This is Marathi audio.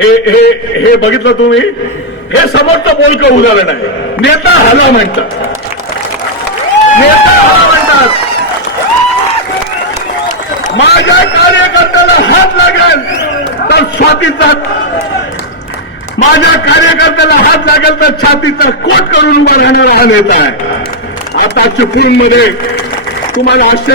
हे हे हे बघितलं तुम्ही? हे समोरचं बोलकं उदाहरण आहे. नेता हला म्हणतात. नेता हला म्हणतात. माझ्या कार्यकर्त्याला हात लागेल तर छातीचा माझ्या कार्यकर्त्याला हात लागेल तर छातीचा कोट करून उभा राहणारा हा नेता आहे. आता चिपळूणमध्ये तुम्हाला आश्चर्य